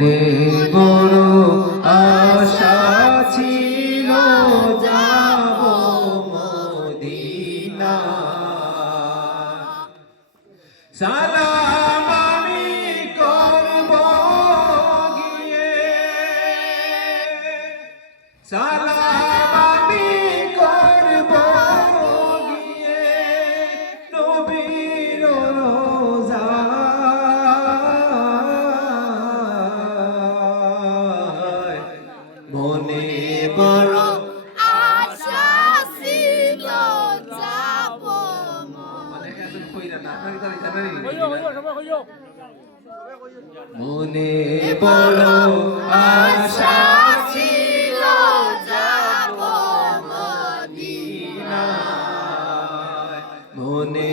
মনে বড় আশা ছিল যাব মদিনা সালাম আমি করব গিয়ে সালাম আমি করব গিয়ে নবীর রোজায় মনে বড় আশা ছিল যাব মনে বড় আশা ছিল যাব মদিনা মনে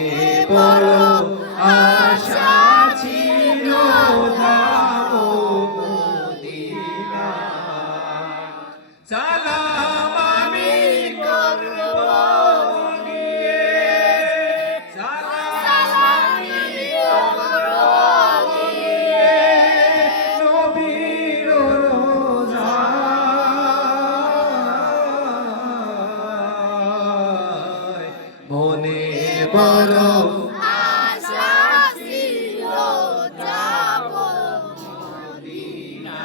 বড় আশা ছিল যাব মদিনা সালাম আমি করব গিয়ে সালাম আমি করব গিয়ে নবীর রোজায় মনে বড় আশা ছিল যাব মদিনা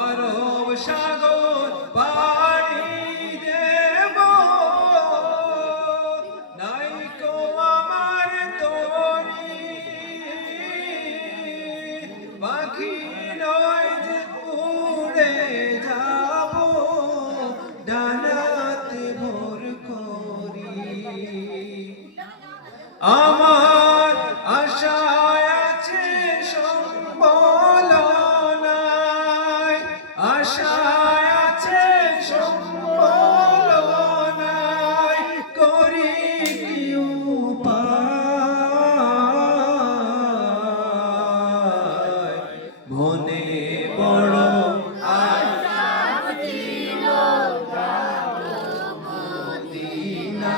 আরব সাগর পাড়ি দেব নাইকো আমার তরি পাখি নয় যে উড়ে যাব ডানাতে ভোর করি আমার আশায় আছে সম্বল নাই আশায় আছে সম্বল নাই করি কি উপায় মনে বড় আশা ছিল যাব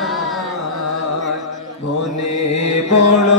মদিনায় মনে বড়